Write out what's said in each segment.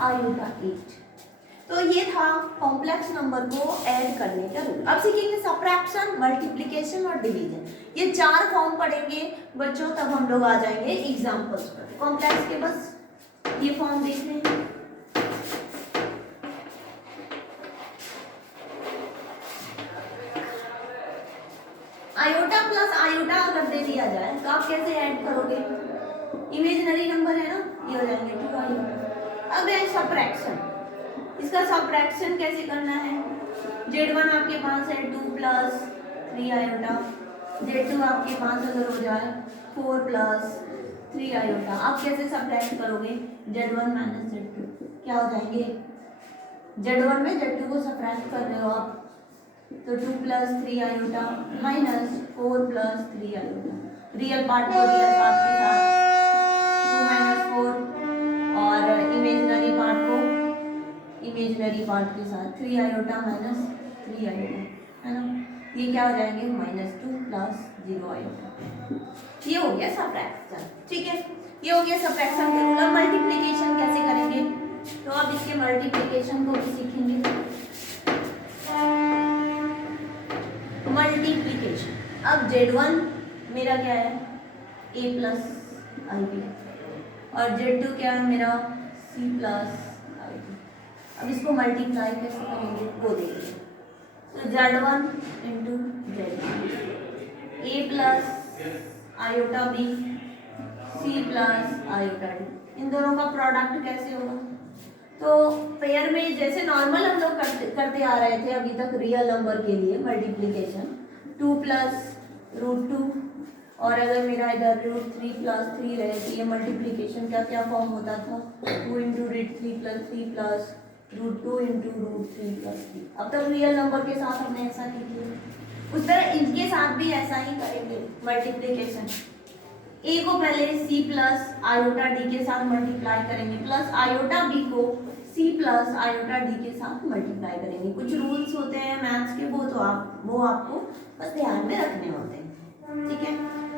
Iota 8। तो ये था कॉम्प्लेक्स नंबर को ऐड करने का रूल। अब सीखेंगे सब्ट्रैक्शन, मल्टीप्लिकेशन और डिवीजन। ये 4 फॉर्म पढ़ेंगे बच्चों, तब हम लोग आ जाएंगे एग्जांपल्स पर। कॉम्प्लेक्स के बस ये फॉर्म देख रहे हैं। आयोटा प्लस आयोटा अगर दे दिया जाए तो आप कैसे ऐड करोगे? इमेजिनरी नंबर है ना, ये हो जाएंगे 2 आयोटा। अब है सब्ट्रैक्शन। इसका सब्ट्रैक्शन कैसे करना है? Z1 आपके पास है 2 प्लस 3 आयोटा, Z2 आपके पास अगर हो जाए 4 प्लस 3 आयोटा, आप कैसे सब्ट्रैक्ट करोगे? Z1 माइनस Z2 क्या हो जाएंगे? Z1 में Z2 को सब्ट्रैक्ट कर रहे हो आप, तो 2 plus 3 iota minus 4 plus 3 iota. Real part को रियल पार्ट के साथ 2 माइनस 4 और इमेजिनरी पार्ट को इमेजिनरी पार्ट के साथ 3 आयोटा माइनस 3 आयोटा, है ना। ये क्या हो जाएंगे? -2 प्लस 0 आयोटा। ये हो गया सब्ट्रैक्शन, ठीक है। ये हो गया सब्ट्रैक्शन के रूल। मल्टीप्लिकेशन कैसे करेंगे? तो अब इसके मल्टीप्लिकेशन को भी सीखेंगे। मल्टीप्लिकेशन। अब Z1 मेरा क्या है? A प्लस IB और Z2 क्या है मेरा? C plus IB। अब इसको मल्टीप्लाई कैसे करेंगे वो देखिए। तो Z1 into Z2, A plus iota B, C plus iota D, इन दोनों का प्रोडक्ट कैसे होगा? तो पेयर में जैसे नॉर्मल हम लोग करते आ रहे थे अभी तक रियल नंबर के लिए मल्टीप्लिकेशन, 2 प्लस √2 और अगर मेरा इधर √3 प्लस 3 रहे तो ये मल्टीप्लिकेशन का क्या फॉर्म होता था? 2 into √3 plus 3 plus √2 into √3 plus 3। अब तक रियल नंबर के साथ हमने ऐसा ही किया, उस तरह इनके साथ भी ऐसा ही करेंगे मल्टीप्लिकेशन। A को पहले C प्लस आयोटा D के साथ मल्टीप्लाई करेंगे, प्लस आयोटा B को C प्लस आयोटा D के साथ मल्टीप्लाई करेंगे। कुछ रूल्स होते हैं मैथ्स के, वो आपको बस ध्यान में रखने होते हैं, ठीक है।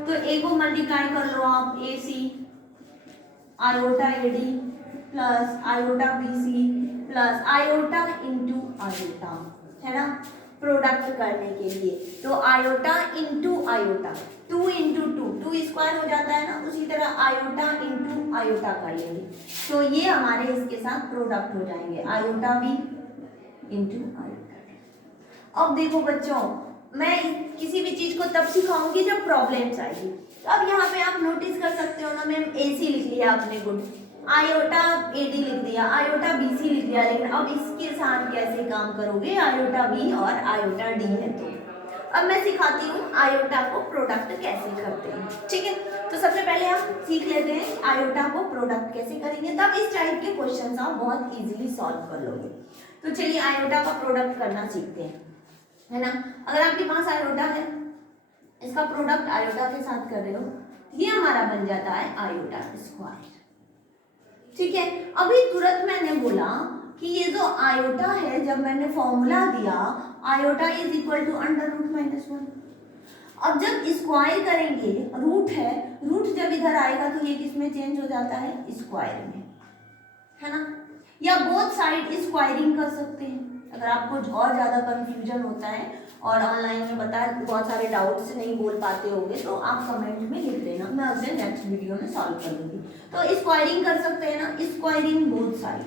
तो A को मल्टीप्लाई कर लो आप, AC iota AD plus iota BC plus iota into iota, है ना, प्रोडक्ट करने के लिए। तो iota into iota, 2 into 2 square हो जाता है ना, उसी तरह आयोटा इंटू आयोटा कर लेंगे तो ये हमारे इसके साथ प्रोडक्ट हो जाएंगे, आयोटा भी इंटू आयोटा। अब देखो बच्चों, मैं किसी भी चीज को तब सिखाऊंगी जब प्रॉब्लम्स आएगी। तो अब यहाँ पे आप नोटिस कर सकते हो ना, मैम AC लिख लिया आपने, गुड, आयोटा AD लिख दिया, आयोटा BC लिख दिया, लेकिन अब इसके साथ कैसे काम करोगे? आयोटा B और आयोटा D है तो अब मैं सिखाती हूँ आयोटा को प्रोडक्ट कैसे करते हैं, ठीक है। तो सबसे पहले हम सीख लेते हैं आयोटा को प्रोडक्ट कैसे करेंगे, तब इस टाइप के क्वेश्चंस आप बहुत इजीली सॉल्व कर लोगे। तो चलिए आयोटा का प्रोडक्ट करना सीखते हैं, है ना। अगर आपके पास आयोटा है, इसका प्रोडक्ट आयोटा के साथ कर रहे हो, ये हमारा बन जाता है आयोटा स्क्वायर, ठीक है। अभी तुरंत मैंने बोला कि ये जो आयोटा है, जब मैंने फॉर्मूला दिया आयोटा इज इक्वल टू √-1। अब जब स्क्वायर करेंगे, रूट है, रूट जब इधर आएगा तो ये किस में चेंज हो जाता है? स्क्वायर में, है ना। या बोथ साइड स्क्वायरिंग कर सकते हैं। अगर आपको और ज्यादा कंफ्यूजन होता है और ऑनलाइन में बहुत सारे डाउट्स नहीं बोल पाते होंगे तो आप कमेंट में लिख देना, मैं अपने नेक्स्ट वीडियो में सॉल्व कर दूंगी। तो स्क्वायरिंग कर सकते हैं ना, squaring both side,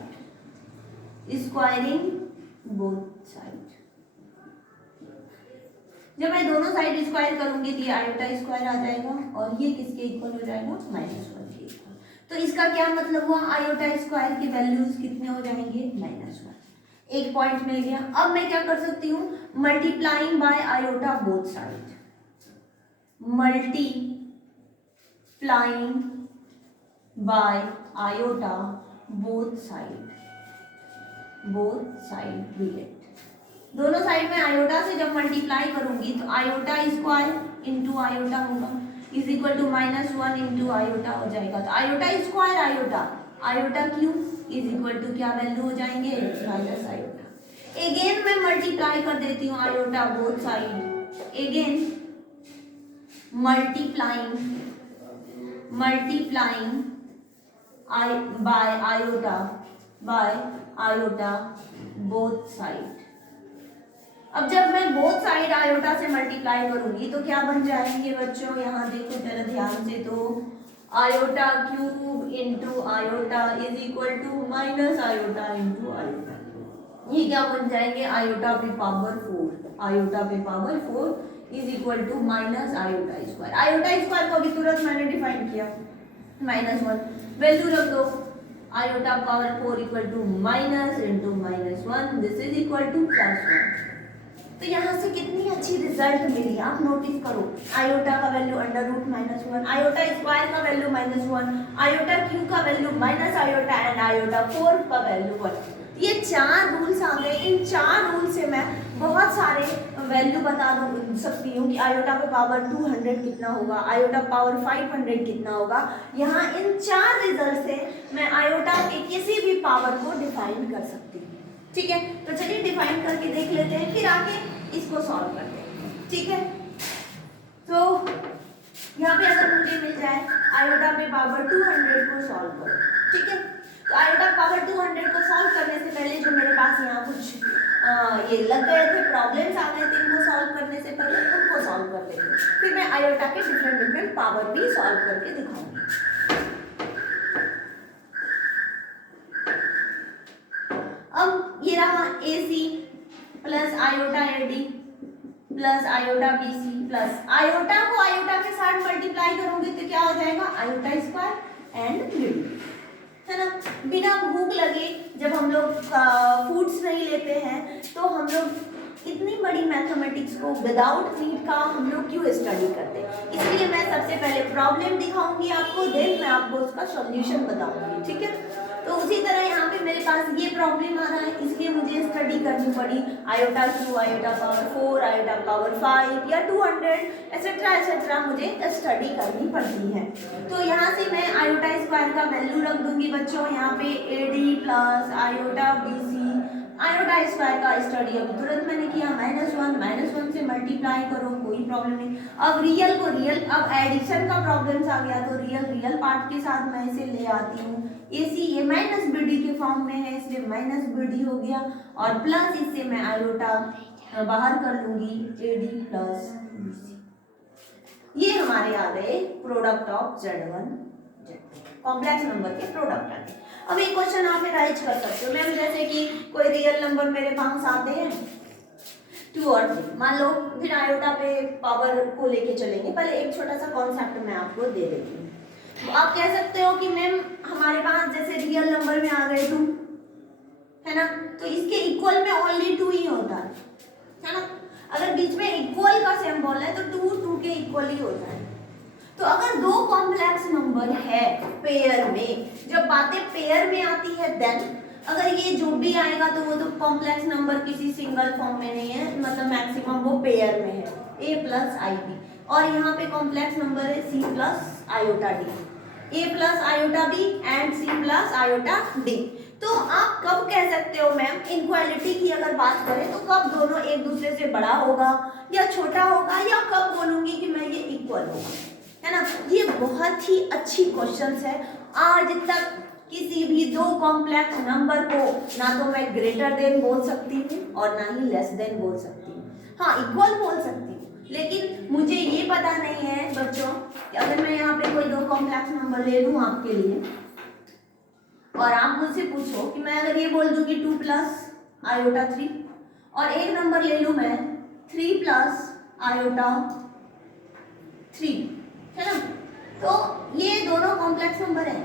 squaring both side. जब मैं दोनों साइड स्क्वायर करूंगी तो ये आयोटा स्क्वायर आ जाएगा और ये किसके इक्वल हो जाएगा? -1 के इक्वल। तो इसका क्या मतलब हुआ? आयोटा स्क्वायर की वैल्यूज कितने हो जाएंगे? -1। एक पॉइंट मिल गया। अब मैं क्या कर सकती हूँ? Multiplying by iota both side, multiplying by iota both side भी लेट। दोनों साइड में आयोटा से जब मल्टीप्लाई करूंगी तो आयोटा स्क्वायर इंटू आयोटा होगा is equal to -1 into iota हो जाएगा। तो iota square iota cube is equal to क्या वैल्यू हो जाएंगे? Minus iota. अगेन मैं मल्टीप्लाई कर देती हूँ iota both side, again multiplying by iota by iota both side. अब जब मैं बोथ साइड आयोटा से मल्टीप्लाई करूंगी तो क्या बन जाएंगे बच्चों, यहाँ देखो जरा ध्यान से, तो iota cube into iota is equal to minus iota into iota. ये क्या बन जाएंगे, आयोटा पे पावर 4, आयोटा पे power 4 is equal to minus iota square. Iota square को अभी तुरंत मैंने डिफाइन किया, -1 वैल्यू रख दो, iota power 4 equal to minus into -1, this is equal to +1। तो यहाँ से कितनी अच्छी रिजल्ट मिली, आप नोटिस करो। आयोटा का वैल्यू √-1, आयोटा स्क्वायर का वैल्यू -1, आयोटा क्यूब का value minus iota and iota 4 का वैल्यू 1। ये 4 रूल्स आ गए। इन 4 रूल से मैं बहुत सारे वैल्यू बता सकती हूँ कि आयोटा पे पावर 200 कितना होगा, आयोटा पावर 500 कितना होगा। यहाँ इन 4 रिजल्ट से मैं आयोटा के किसी भी पावर को डिफाइन कर सकती हूँ। ठीक है, तो चलिए डिफाइन करके देख लेते हैं, फिर आगे इसको सॉल्व करते हैं। ठीक है, तो यहाँ पे अगर मुझे मिल जाए आयोटा पे पावर 200 को सॉल्व करो। ठीक है, तो आयोटा पावर 200 को सॉल्व करने से पहले जो मेरे पास यहाँ कुछ ये लग गए थे, प्रॉब्लम्स आ गए थे, इनको सॉल्व करने से पहले उनको सॉल्व कर लेते हैं, फिर मैं आयोटा के डिफरेंट पावर भी सॉल्व करके दिखाऊंगी। अब ये रहा AC plus iota AD plus iota BC plus iota को आयोटा के साथ मल्टीप्लाई करोगे तो क्या हो जाएगा, आयोटा स्क्वायर एंड BD, है ना। बिना भूख लगे जब हम लोग फूड्स नहीं लेते हैं तो हम लोग इतनी बड़ी मैथमेटिक्स को विदाउट नीड का हम लोग क्यों स्टडी करते हैं। इसलिए मैं सबसे पहले प्रॉब्लम दिखाऊंगी आपको, देन मैं आपको उसका सॉल्यूशन बताऊंगी। ठीक है, तो उसी तरह यहाँ पे मेरे पास ये प्रॉब्लम आ रहा है, इसलिए मुझे स्टडी करनी पड़ी iota Q, iota power 4, iota power 5 या 200 एसेट्रा मुझे स्टडी करनी पड़ती है। तो यहाँ से मैं आयोटा स्क्वायर का वैल्यू रख दूंगी बच्चों, यहाँ पे AD plus iota BC, iota square का स्टडी अभी तुरंत मैंने किया, -1 से मल्टीप्लाई करो, कोई प्रॉब्लम नहीं। अब रियल को रियल, अब एडिशन का प्रॉब्लम्स आ गया तो रियल पार्ट के साथ मैं इसे ले आती हूँ। AC ये -BD के फॉर्म में है इसलिए -BD हो गया, और प्लस इससे मैं आयोटा बाहर कर लूंगी, AD प्लस BC। ये हमारे आ गए product of Z1 Z2, complex number के प्रोडक्ट आ गए। अब एक क्वेश्चन आप राइज कर सकते हो मैम, जैसे कि कोई रियल नंबर मेरे पास आते हैं 2 और 3 मान लो, फिर आयोटा पे पावर को लेके चलेंगे। पहले एक छोटा सा कॉन्सेप्ट मैं आपको दे देती हूँ। तो आप कह सकते हो कि मैम हमारे पास जैसे रियल नंबर में आ गए 2, है ना, तो इसके इक्वल में ओनली 2 ही होता है ना। अगर बीच में इक्वल का सिंबल है तो 2 के इक्वल ही होता है। तो अगर 2 कॉम्प्लेक्स नंबर है पेयर में, जब बातें पेयर में आती है देन अगर ये जो भी आएगा तो वो तो कॉम्प्लेक्स नंबर किसी सिंगल फॉर्म में नहीं है, मतलब मैक्सिमम वो पेयर में है, A प्लस IB, और यहाँ पे कॉम्प्लेक्स नंबर है C plus iota D, A plus iota B and C plus iota D। तो आप कब कह सकते हो मैम, इनक्वालिटी की अगर बात करें तो कब दोनों एक दूसरे से बड़ा होगा या छोटा होगा, या कब बोलूंगी कि मैं ये इक्वल होगा, है ना। ये बहुत ही अच्छी क्वेश्चंस है। आज तक किसी भी 2 कॉम्प्लेक्स नंबर को ना तो मैं ग्रेटर देन बोल सकती हूँ और ना ही लेस देन बोल सकती हूँ। हाँ, इक्वल बोल सकती हूँ, लेकिन मुझे ये पता नहीं है बच्चों कि अगर मैं यहाँ पे कोई 2 कॉम्प्लेक्स नंबर ले लूँ आपके लिए और आप मुझसे पूछो कि मैं अगर ये बोल दूँ कि 2 प्लस आयोटा 3, और एक नंबर ले लूँ मैं 3 प्लस आयोटा 3, है ना, तो ये दोनों कॉम्प्लेक्स नंबर है,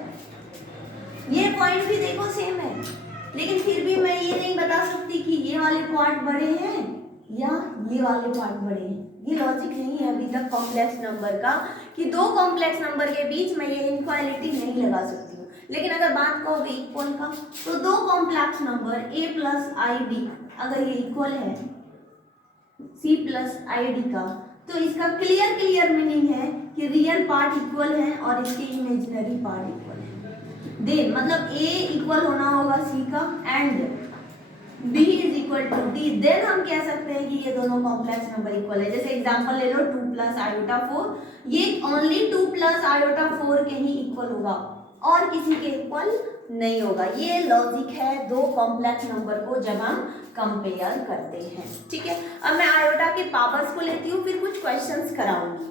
ये पॉइंट भी देखो सेम है, लेकिन फिर भी मैं ये नहीं बता सकती कि ये वाले पार्ट बड़े हैं या ये वाले पार्ट बड़े हैं। ये लॉजिक नहीं है अभी तक कॉम्प्लेक्स नंबर का कि 2 कॉम्प्लेक्स नंबर के बीच में ये इनक्वालिटी नहीं लगा सकती हूँ। लेकिन अगर बात करोगे इक्वल का, तो 2 complex number A plus IB अगर ये इक्वल है C प्लस ID का, तो इसका क्लियर मीनिंग है कि रियल पार्ट इक्वल है और इसके इमेजिनरी पार्ट इक्वल है। देन मतलब A इक्वल होना होगा C का and B is equal to D, then हम कह सकते हैं कि ये दोनों कॉम्प्लेक्स नंबर इक्वल है। जैसे एग्जांपल ले लो 2 प्लस आयोटा 4, ये ओनली 2 प्लस आयोटा 4 के ही इक्वल होगा और किसी के इक्वल नहीं होगा। ये लॉजिक है दो कॉम्प्लेक्स नंबर को जब हम कंपेयर करते हैं, ठीक है। अब मैं आयोटा के पावर्स को लेती हूँ, फिर कुछ क्वेश्चंस कराऊंगी।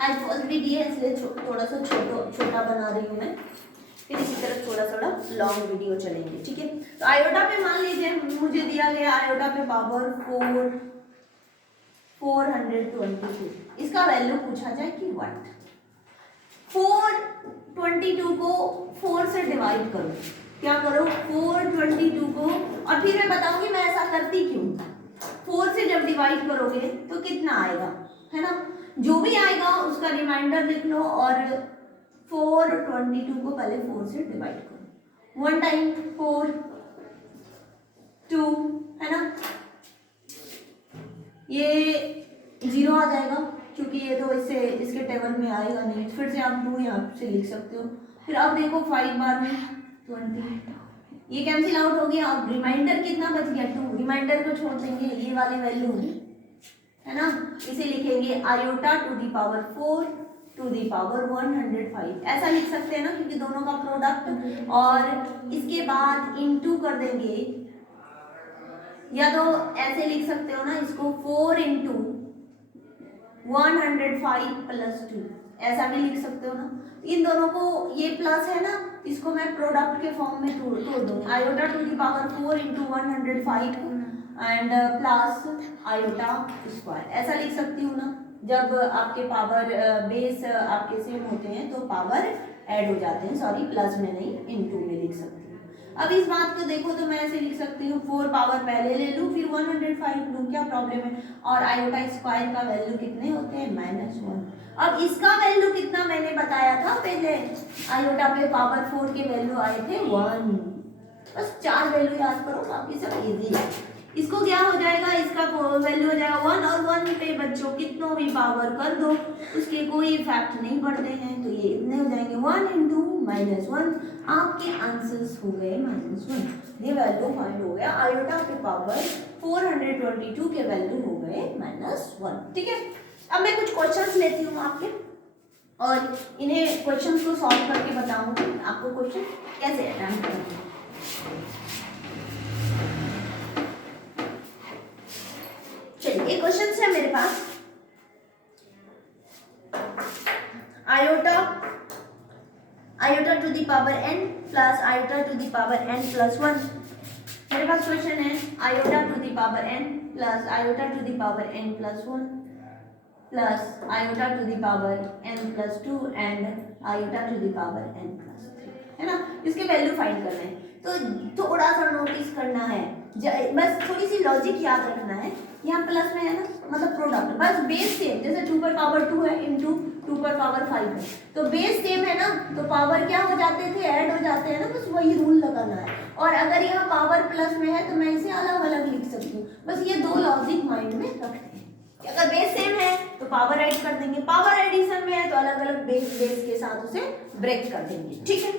आज फर्स्ट वीडियो है इसलिए थोड़ा सा छोटा बना रही हूँ मैं, फिर इसी तरह थोड़ा लॉन्ग वीडियो चलेंगे, ठीक है। तो आयोटा पे मान लीजिए मुझे दिया गया आयोटा पे पावर 422, इसका वैल्यू पूछा जाए कि व्हाट। 422 को 4 से डिवाइड करो, क्या करो 422 को, और फिर मैं बताऊंगी मैं ऐसा करती क्यों। 4 से जब डिवाइड करोगे तो कितना आएगा, है ना, जो भी आएगा उसका रिमाइंडर लिख लो, और 422 को पहले 4 से डिवाइड करो। 1 टाइम 4 2, है ना, ये 0 आ जाएगा क्योंकि ये तो इससे इसके टेबल में आएगा नहीं, फिर से आप 2 यहाँ से लिख सकते हो। फिर अब देखो 5 बार में 20, ये कैंसिल आउट हो गया। अब रिमाइंडर कितना बच गया 2, रिमाइंडर को छोड़ देंगे, ये वाले वैल्यू है ना, इसे लिखेंगे iota to the power 4 to the power 105, ऐसा लिख सकते हैं ना क्योंकि दोनों का प्रोडक्ट, और इसके बाद इनटू कर देंगे, या तो ऐसे लिख सकते हो ना इसको 4 इंटू 105 प्लस 2, ऐसा भी लिख सकते हो ना। इन दोनों को, ये प्लस है ना, इसको मैं प्रोडक्ट के फॉर्म में तोड़ दूंगी, iota to the power 4 into 105 and plus iota square, ऐसा लिख सकती हूँ ना। जब आपके पावर बेस आपके सेम होते हैं तो पावर ऐड हो जाते हैं, सॉरी प्लस में नहीं इनटू में लिख सकती हूँ। अब इस बात को देखो तो मैं ऐसे लिख सकती हूँ 4 पावर पहले ले लूँ फिर 105 लूँ, क्या प्रॉब्लम है। और आयोटा स्क्वायर का वैल्यू कितने होते हैं -1। अब इसका वैल्यू कितना मैंने बताया था पहले, आयोटा पे पावर 4 के वैल्यू आए थे 1, बस 4 वैल्यू याद करो, बाकी सब इजी है। इसको क्या हो जाएगा, इसका वैल्यू हो जाएगा 1, और 1 पे बच्चों कितनों भी पावर कर दो उसके कोई इफेक्ट नहीं पड़ते हैं, तो ये इतने हो जाएंगे 1 इंटू -1, आपके आंसर्स हो गए -1। ये वैल्यू फाइंड हो गया, आयोटा के पावर 422 के वैल्यू हो गए -1, ठीक है। अब मैं कुछ क्वेश्चंस लेती हूँ आपके, और इन्हें क्वेश्चंस को सॉल्व करके बताऊंगी आपको क्वेश्चन कैसे अटेम्प्ट करना है। चलिए क्वेश्चन है मेरे पास, iota to the power n plus iota to the power n plus 1। मेरे पास क्वेश्चन है iota to the power n plus iota to the power n plus 1 plus iota to the power n plus 2 and iota to the power n plus 3, है ना। इसके value find करना है, तो थोड़ा सा नोटिस करना है, बस थोड़ी सी लॉजिक याद रखना है। यहाँ प्लस में है ना, मतलब प्रोडक्ट, बस बेस सेम, जैसे 2 पर पावर 2 है इंटू 2 पर पावर 5 है, तो बेस सेम है ना, तो पावर क्या हो जाते थे, ऐड हो जाते हैं ना, बस वही रूल लगाना है। और अगर यहाँ पावर प्लस में है तो मैं इसे अलग अलग लिख सकती हूँ, बस ये दो लॉजिक माइंड में रखते हैं। अगर बेस सेम है तो पावर ऐड कर देंगे, पावर एडिशन में है तो अलग अलग बेस के साथ उसे ब्रेक कर देंगे, ठीक है।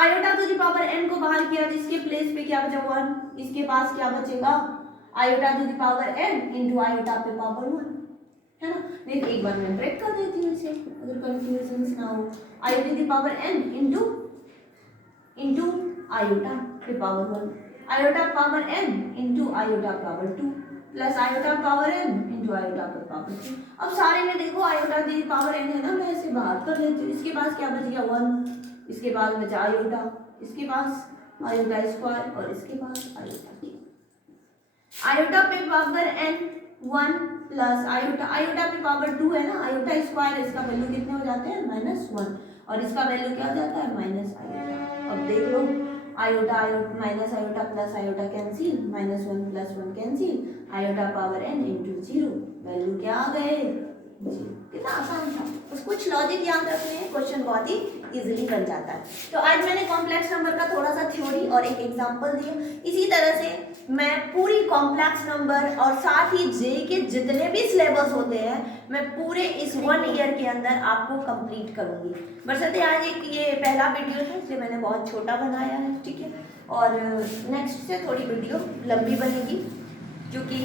Iota to the power n को बाहर किया तो इसके प्लेस पे क्या बचा 1, इसके पास क्या बचेगा iota to the power n into iota पे पावर 1, है ना। नहीं तो एक बार मैं ब्रेक कर देती हूँ इसे अगर कंफ्यूजन ना हो। Iota to the power n into iota पे power 1, iota power n into iota power 2 plus iota power n into iota पे पावर 3। अब सारे में देखो आयोटा दी पावर n है ना, मैं इसे बाहर कर लेती हूँ। इसके पास क्या बच गया 1, इसके बाद बचा आयोटा, इसके पास आयोटा स्क्वायर, और इसके पास आयोटा पे पावर n 1 प्लस आयोटा पे पावर 2 है ना, आयोटा स्क्वायर, इसका वैल्यू कितने हो जाते हैं -1, और इसका वैल्यू क्या हो जाता है -आयोटा। अब देख लो iota minus iota plus iota cancel, -1 plus 1 cancel, iota power n into 0, value क्या आ गए 0। कितना आसान था, बस कुछ लॉजिक याद रखने हैं, क्वेश्चन बहुत ही इजीली बन जाता है। तो आज मैंने कॉम्प्लेक्स नंबर का थोड़ा सा थ्योरी और एक एग्जांपल दिया। इसी तरह से मैं पूरी कॉम्प्लेक्स नंबर और साथ ही जे के जितने भी सिलेबस होते हैं मैं पूरे इस 1 ईयर के अंदर आपको कंप्लीट करूंगी। बरसाते आज एक ये पहला वीडियो था इसलिए मैंने बहुत छोटा बनाया है, ठीक है। और नेक्स्ट से थोड़ी वीडियो लंबी बनेगी, क्योंकि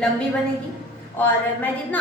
लंबी बनेगी और मैं जितना